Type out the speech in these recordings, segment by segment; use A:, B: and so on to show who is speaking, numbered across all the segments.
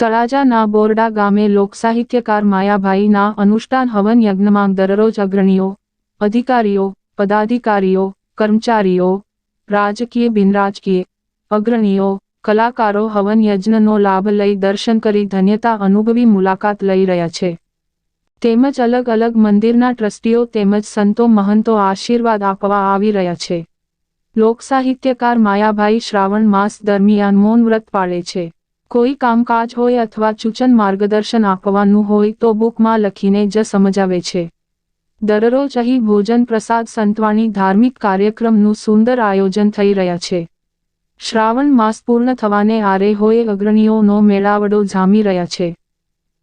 A: તળાજાના બોરડા ગામે લોકસાહિત્યકાર માયાભાઈના અનુષ્ઠાન હવન યજ્ઞમાં દરરોજ અગ્રણીઓ, અધિકારીઓ, પદાધિકારીઓ, કર્મચારીઓ, રાજકીય બિનરાજકીય, અગ્રણીઓ, કલાકારો હવન યજ્ઞનો લાભ લઈ દર્શન કરી ધન્યતા અનુભવી મુલાકાત લઈ રહ્યા છે. તેમજ અલગ અલગ મંદિરના ટ્રસ્ટીઓ તેમજ સંતો મહંતો આશીર્વાદ આપવા આવી રહ્યા છે. લોકસાહિત્યકાર માયાભાઈ શ્રાવણ માસ દરમિયાન મૌન વ્રત પાળે છે. કોઈ કામકાજ હોય અથવા સૂચન માર્ગદર્શન આપવાનું હોય તો બુકમાં લખીને જ સમજાવે છે. દરરોજ અહીં ભોજન પ્રસાદ સંતવાણી ધાર્મિક કાર્યક્રમનું સુંદર આયોજન થઈ રહ્યા છે. શ્રાવણ માસ પૂર્ણ થવાને આરે હોય અગ્રણીઓનો મેળાવડો જામી રહ્યા છે.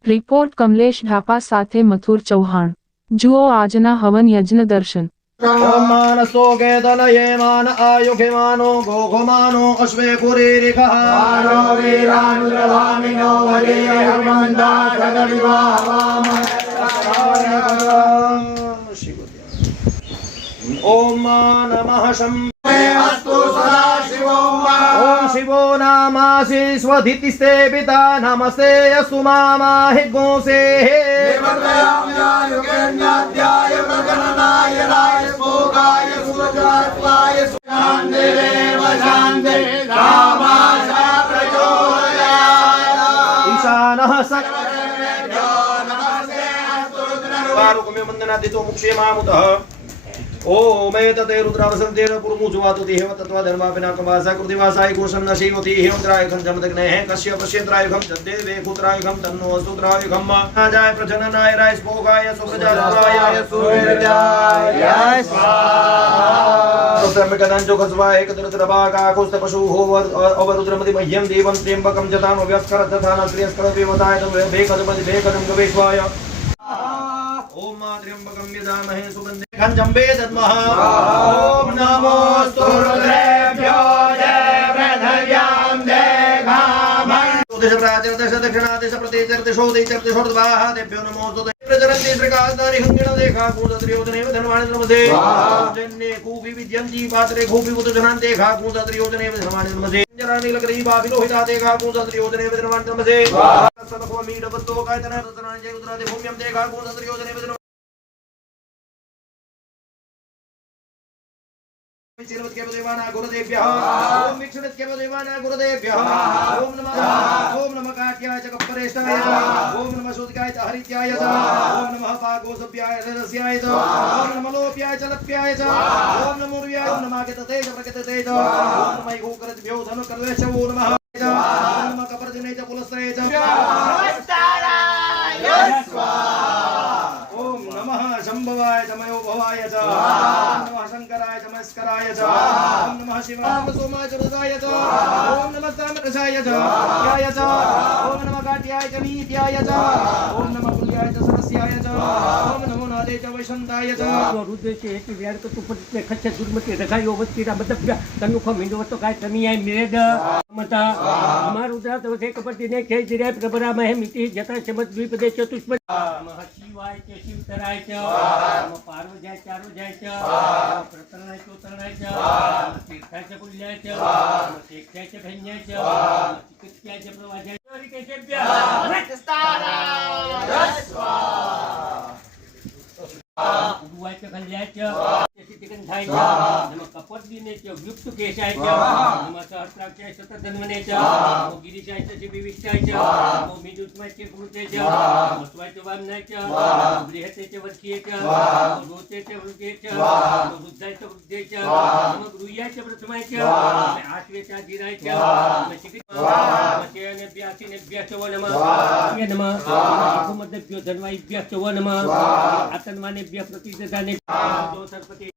A: રિપોર્ટ કમલેશ ઢાપા સાથે મથુર ચૌહાણ. જુઓ આજના હવન યજ્ઞ દર્શન.
B: मानसो केतनये मान आयुषमानो गोघमानो अश्वे कुरीरिकः
C: मानो वीरानुग्रभामिनो वरीयहर्मन्दा सगविवाहवाम
B: ॐ नमः शम्
C: अस्तु सदा शिवो
B: ॐ शिवो नामासि स्वधितिस्ते पिता नमस्ते अस्तु मामाहि गोसेः। ईशानः स
C: नमस्ते अस्तु
B: वारुकमे मुक्षे मामुतः। ॐ एतते रुद्रावसन्तेन तत्त्वा धर्मापिनाकमासा कृतिवासाय न जमदग्नेः कस्य तन्नो प्रजननाय राय
C: सूर्याय
B: देवं त्र्यम्बकं न श्रियस्करदेवताय गवेश्वाय ॐ यजामहे सुगन्धे खञ्जम्बे दद्मः ॐ नमोऽस्तु रुद्रेभ्यो दश प्राचर दश दक्षिणा दश प्रतेचर दिशो देचर दिशोर्ध्वाः तेभ्यो नमोऽस्तु प्रचरन्ति श्रीकास्तानि हङ्गिण देखा कूतत्रियोजनेव धनवाणि नमसे जन्ये कूपि विद्यन्ति पात्रे कूपि कुतजनान् देखा कूतत्रियोजनेव धनवाणि नमसे जरानि लकरी देखा कूतत्रियोजनेव धनवाणि नमसे सनखो मीडबत्तो कायतन रतनानि जय भूम्यं देखा कूतत्रियोजनेव धनवाणि गुरुदेभ्यः ओम विक्षुणत्केव देवाना गुरुदेभ्यः ओम नमः। ओम नमः काट्याय जगपरेष्ठाय ओम नमः च हरित्याय च। ओम नमः पागोसभ्याय रजस्याय च। ओम नमः लोप्याय च ओम नमो रूयाय ओम नमः च प्रगतते नमः गोकरद्भ्यो धनु कल्वेश ओम नमः ओम नमः कपर्जने भवाय च। భాస్కరాయ ఓం నమ శివామ సోమాచరదాయ ఓం నమ సామరసాయ యాయ ఓం నమ కాట్యాయ నీత్యాయ ఓం నమ పుల్యాయ సరస్యాయ ఓం నమో च वसन्ताय च
D: रुद्रस्य हेतु व्यार्थ तु पतित्वे खच्च दुर्मति रखायो वत्तिरा बद्धव्य तन्मुखं हिन्दवतो काय तमियाय मिरेद मता हमार रुद्रा तव से कपटि ने खेय दिराय प्रभरा मह मिति जता चमत द्विपदे चतुष्पद नमः शिवाय च शिवतराय च नमः पार्वजाय चारुजाय च प्रतनाय चोतनाय च तीर्थाय च पुण्याय च नमः शेक्षाय च भन्याय च चिकित्साय च प्रवाजाय च रिकेशेभ्यः रक्तस्तारा रस्वा ઉભું વાય કે કલ્યાણ છે. તેથી તિકન થાય છે. च व्युक्त केशाय च सहस्रा केश तन्मने च गिरीशाय च शिविविष्टाय च मिजुत्वाय च कृते च वस्वाय च वामनाय च बृहते च वत्कीय च गोते च वृते च बुद्धाय च वृद्धे च गृह्याय च प्रथमाय च आश्वे च धीराय च शिकिनेभ्यः वो नमः नमः मध्यभ्यो धन्वाभ्यः
C: वो नमः आतन्मानेभ्यः प्रतिदधाने सर्वते